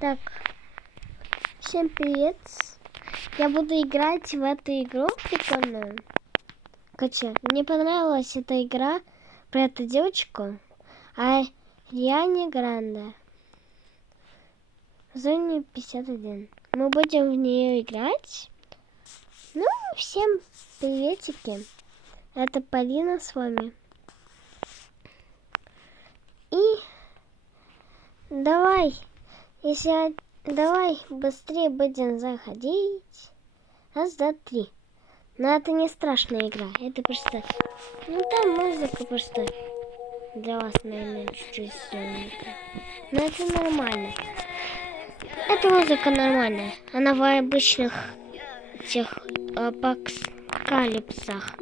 Так, всем привет. Я буду играть в эту игру прикольную. Короче, мне понравилась эта игра про эту девочку. Ариане Гранде. В зоне 51. Мы будем в нее играть. Ну, всем приветики. Это Полина с вами. И давай быстрее будем заходить. Раз, два, три. Но это не страшная игра. Это просто... Ну, там музыка просто для вас, наверное, чуть-чуть стрёмненькая. Но это нормально. Эта музыка нормальная. Она в обычных тех апокалипсах.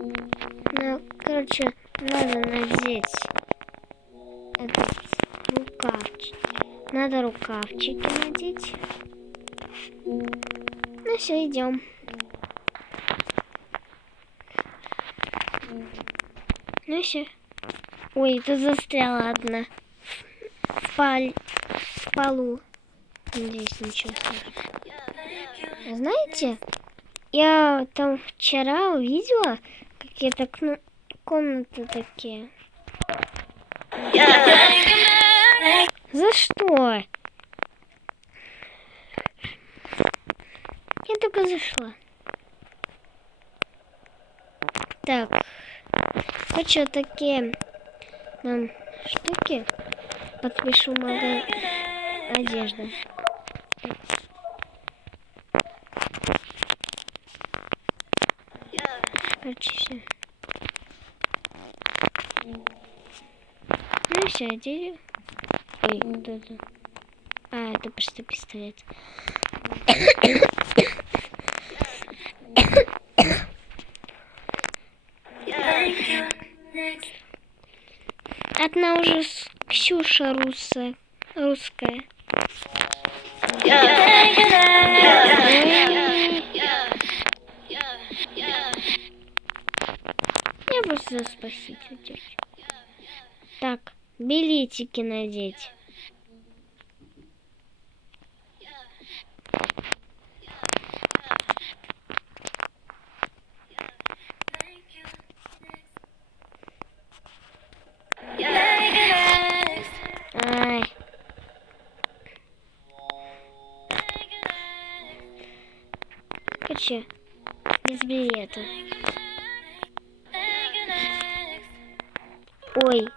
Ну, короче, надо надеть этот рукавчик. Надо рукавчики надеть. Ну все, идем. Ну все. Ой, тут застряла одна. В полу. Здесь ничего страшного. Знаете, я там вчера увидела какие-то комнаты такие. За что? Я только зашла. Так. Хочу такие нам штуки. Подпишу магазин одежды. Короче, все. Ну все, одели. Ой, кто-то. А, это просто пистолет. Одна уже Ксюша русская. Я просто спаситель девочек. Так, билетики надеть. Ай. Короче, без билета. Ой.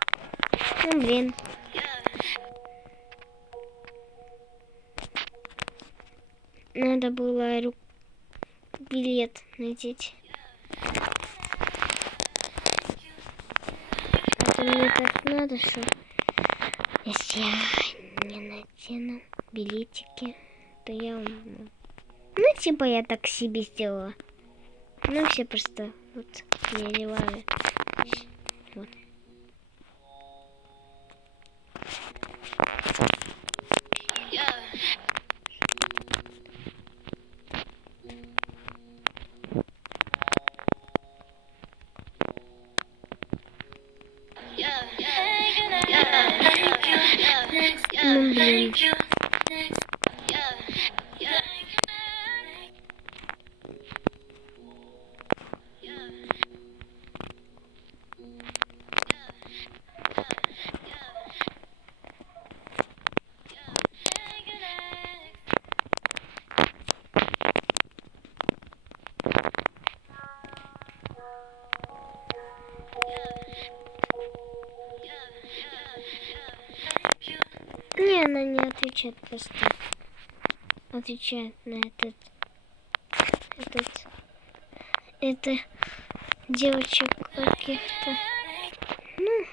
Ну, блин. Надо было билет надеть. Это мне так надо, что если я не надену билетики, то я умру. Ну, типа я так себе сделала. Ну, все просто вот переливаю. Вот. Ну, блин. Не, она не отвечает просто. Отвечает на это девочек каких-то. Ну.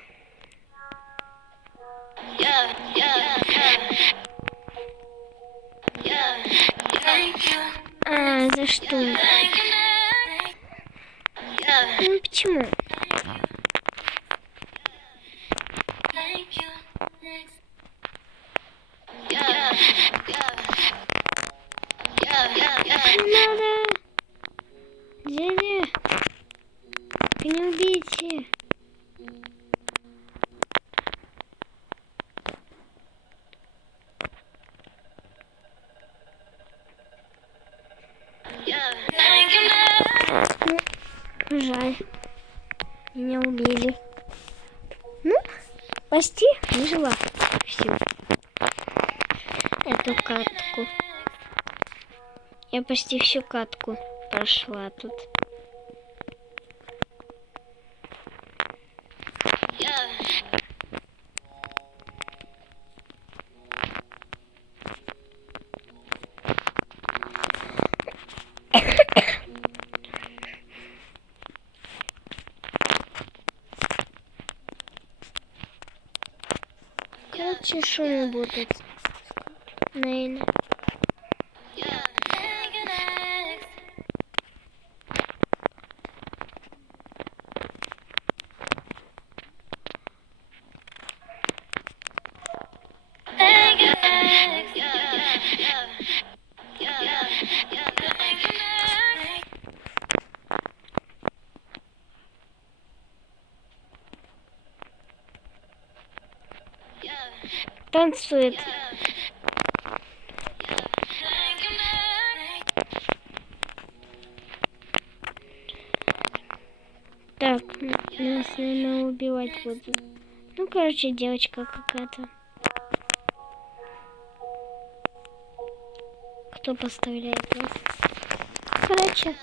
А, за что? Ну, почему? Надо. Дядя. Не убейте. Меня убили. Ну, почти выжила всю эту катку. Я почти всю катку прошла тут. Короче, шум будет, наверное. Танцует. Так, нас, наверное, убивать будут. Ну, короче, девочка какая-то. Кто поставляет вас? Короче,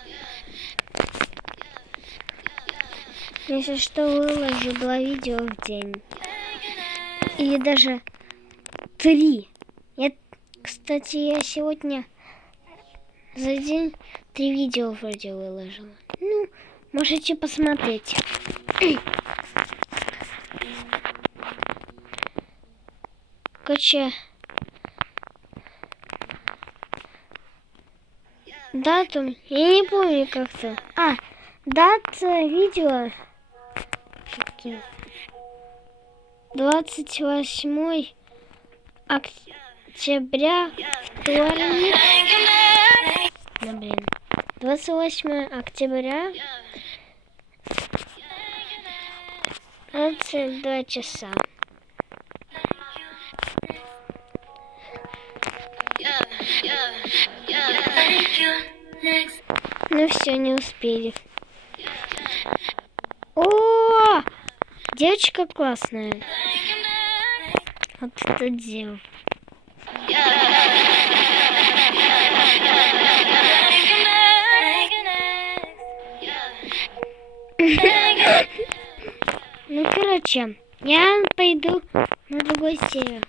если что, выложу 2 видео в день. Или даже 3. Кстати, я сегодня за день 3 видео вроде выложила. Ну, можете посмотреть. Короче, дату, я не помню как-то. Дата видео 28 октября, вторник. 28 октября, 22 часа. Ну все, не успели. О, девочка классная. Вот это дело. Ну, короче, я пойду на другой сервер.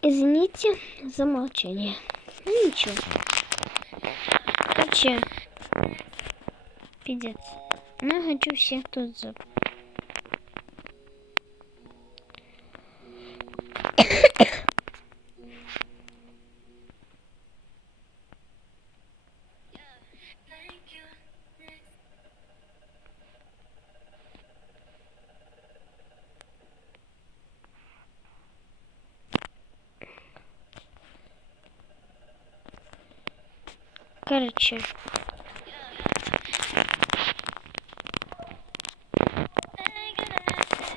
Извините за молчание. Ну ничего. Короче, пиздец. Ну, хочу всех тут за... Короче.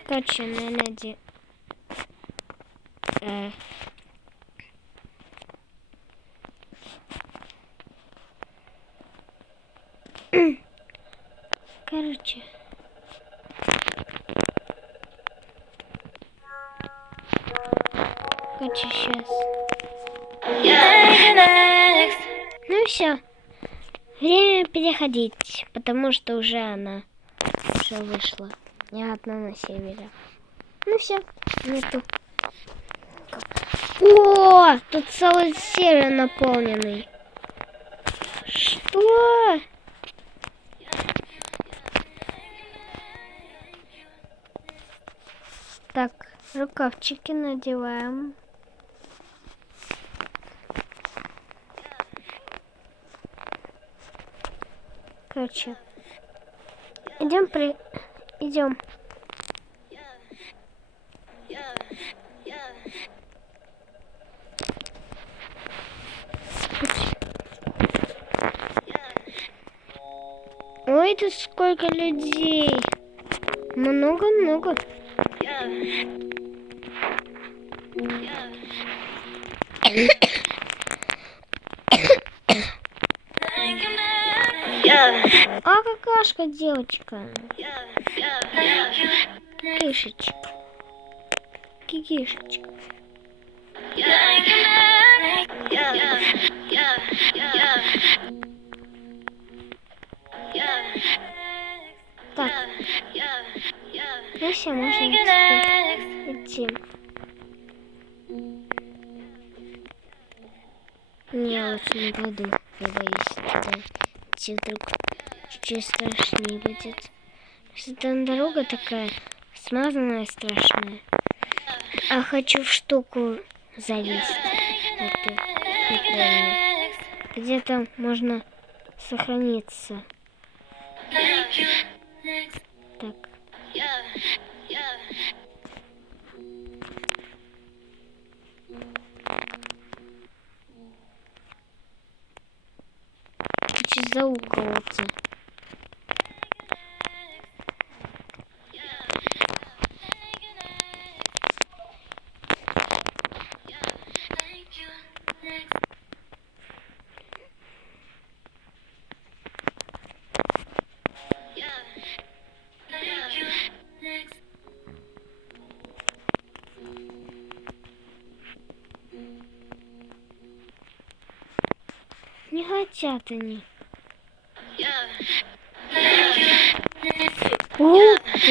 Короче, наверное, короче. Короче, сейчас. Ну все. Время переходить, потому что уже она уже вышла. Я одна на севере. Ну все, нету. О, тут целый север наполненный. Что? Так, рукавчики надеваем. Короче, Идем. Ой, тут сколько людей. Много-много. А какашка, девочка. Кишечка. Кикишечка. Так. Ну все, можно идти. Не, лучше не пойду. Я боюсь, что идти вдруг чуть страшнее будет. Что там дорога такая смазанная, страшная. А хочу в штуку залезть. Это прикольно. Где там можно сохраниться. Так. Хочу зауколоться. Не хотят они. Я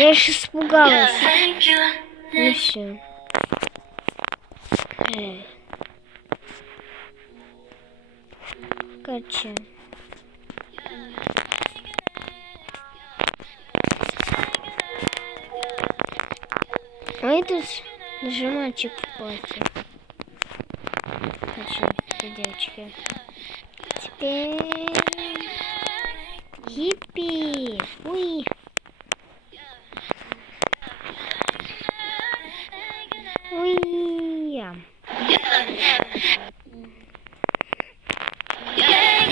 аж испугалась. Ну все. Короче. Ой, тут даже мальчик в платье. Хочу, девочки. Теперь... Хиппи! Уи! Уи!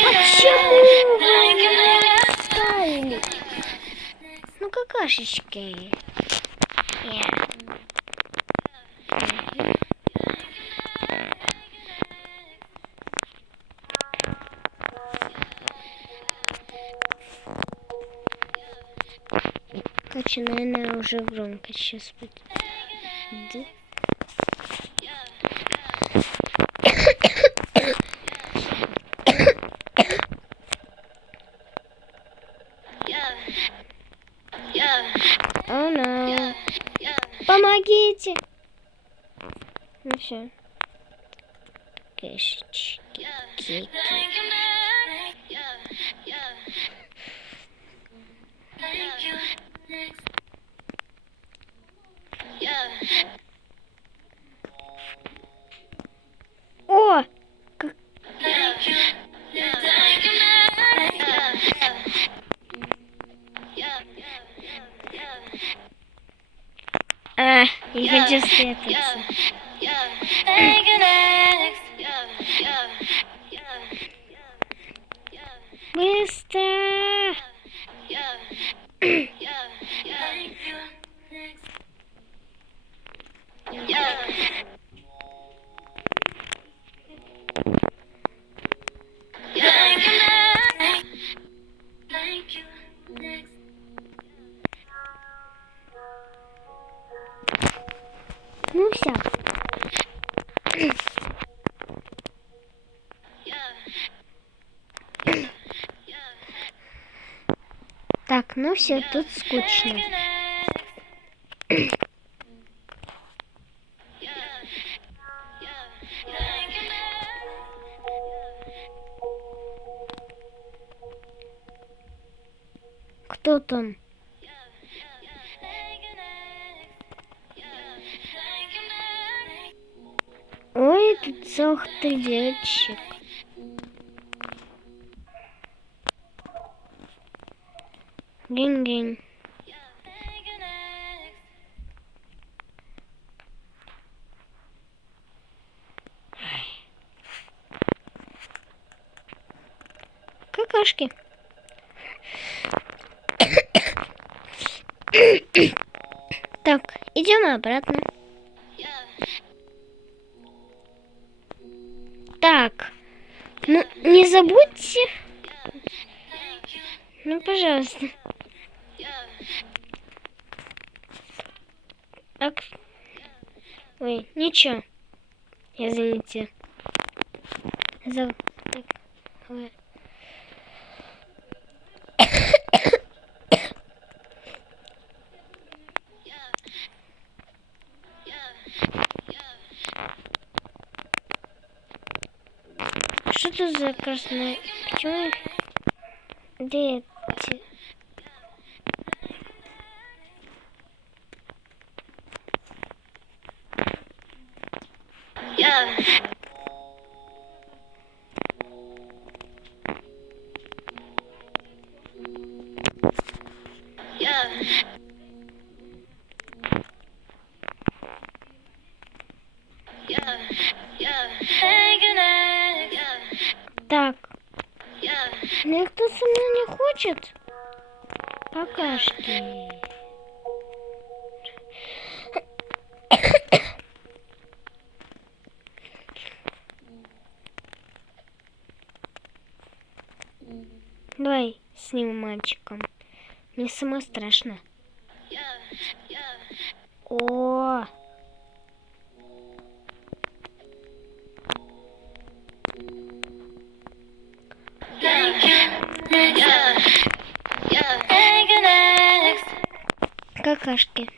Почему вы встали? Ну какашечки. Короче, наверное, уже громко сейчас будет. Да? О, no. Помогите! Ну все. Кишечки. Кики. О! Я хочу спрятаться. Быстро! Ну все. Так, ну все, тут скучно. Кто там? Ой, тут целых 3 девочек. Гинь-гинь. Какашки. Так, идем обратно. Так, ну не забудьте. Ну, пожалуйста. Так. Ой, ничего. Извините. Так, ой. Что тут за красное? Почему? Где эти? Так. Никто со мной не хочет? Какашки. Давай с ним мальчиком. Мне самое страшно. О! Какашки.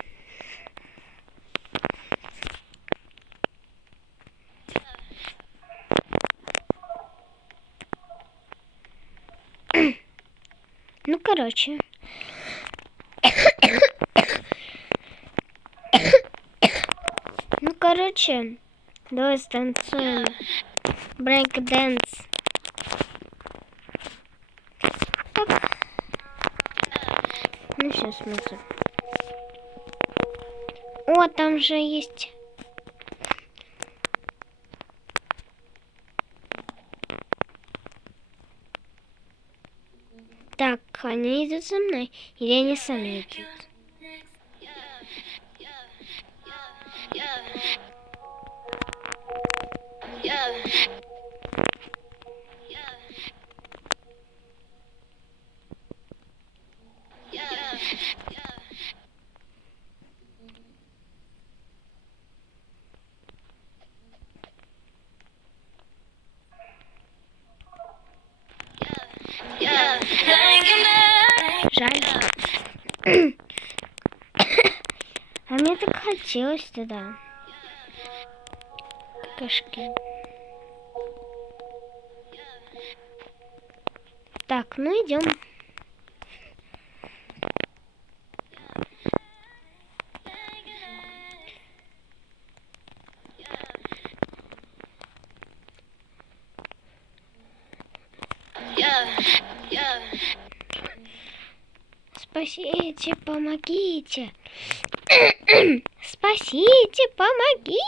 Ну, короче. Ну, короче, давай станцуем брейк-дэнс. Так. Ну, все, смотри. О, там же есть... Так, они идут за мной. Или они сами идут? Жаль. А мне так хотелось туда. Какашки. Так, ну идем. Спасите, помогите. Спасите, помогите.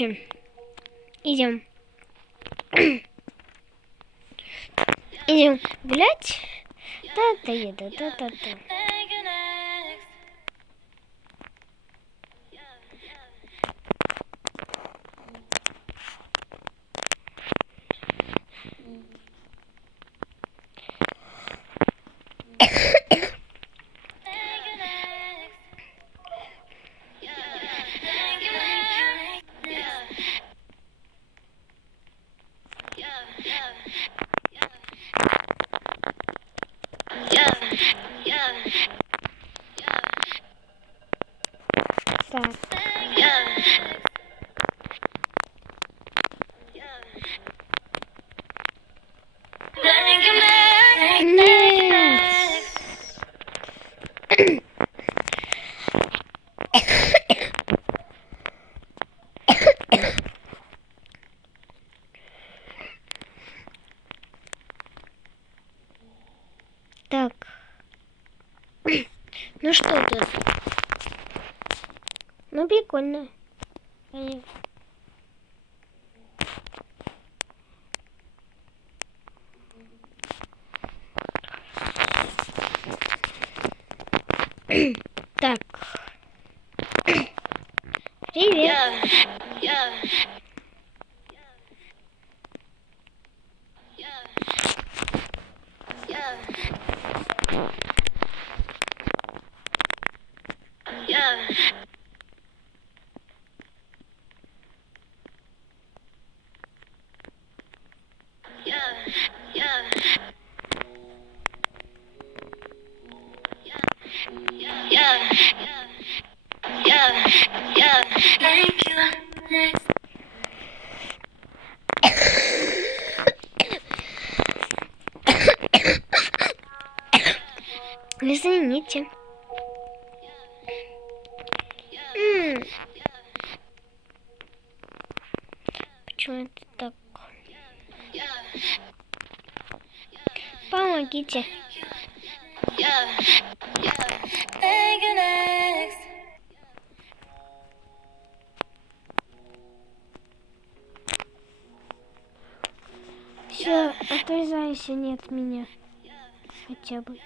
Короче, идем. Идем гулять. Та-та-та-та-та-та. Так. Нет. Так. Ну что тут? Ну прикольно. Так. Привет. Извините. Почему это так? Помогите. Все, отрезайся не от меня. Хотя бы.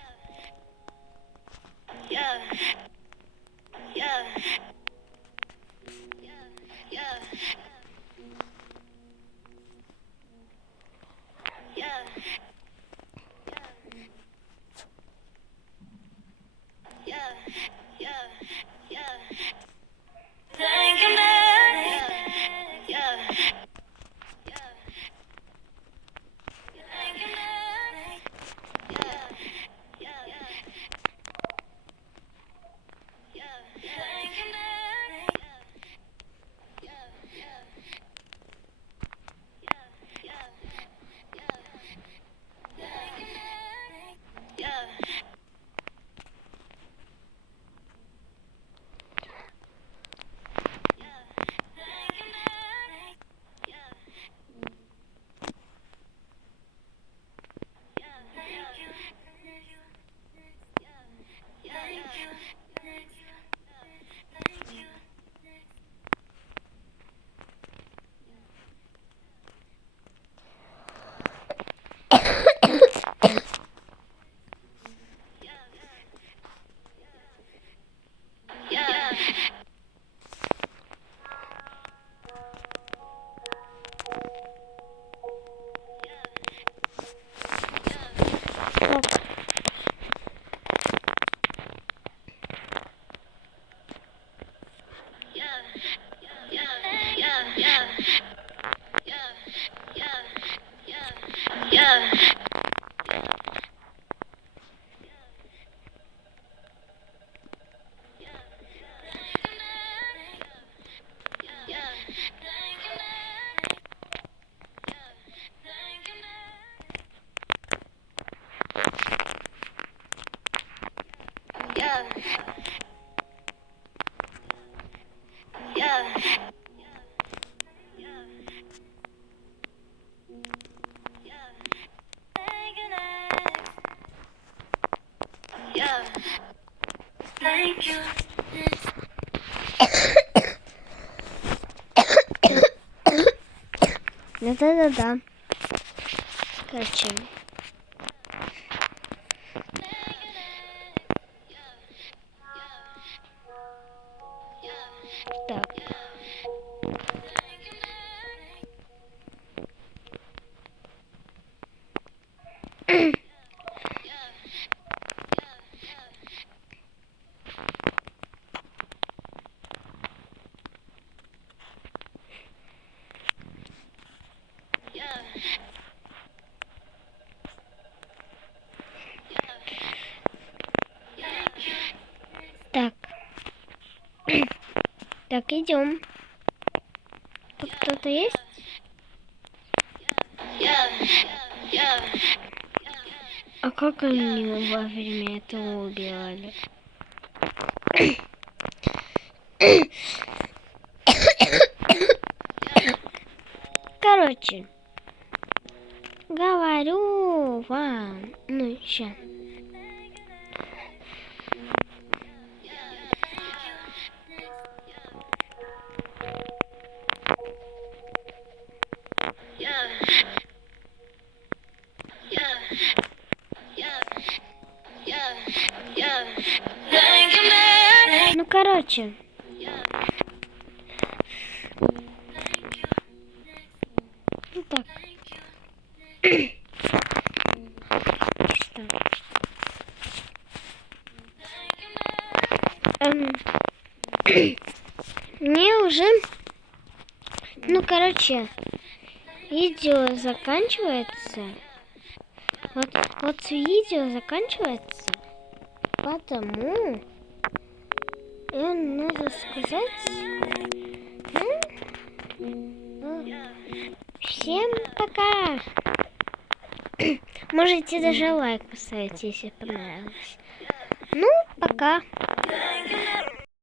Да-да-да. Короче. Так. Так. Так, идем. Тут кто-то есть? А как они вовремя этого убивали? Короче, говорю вам. Ну, сейчас. Ну, короче. Ну так. Что? Мне уже... Ну, короче, видео заканчивается. Вот видео заканчивается. Потому... надо сказать... Всем пока! Можете даже лайк поставить, если понравилось. Ну, пока!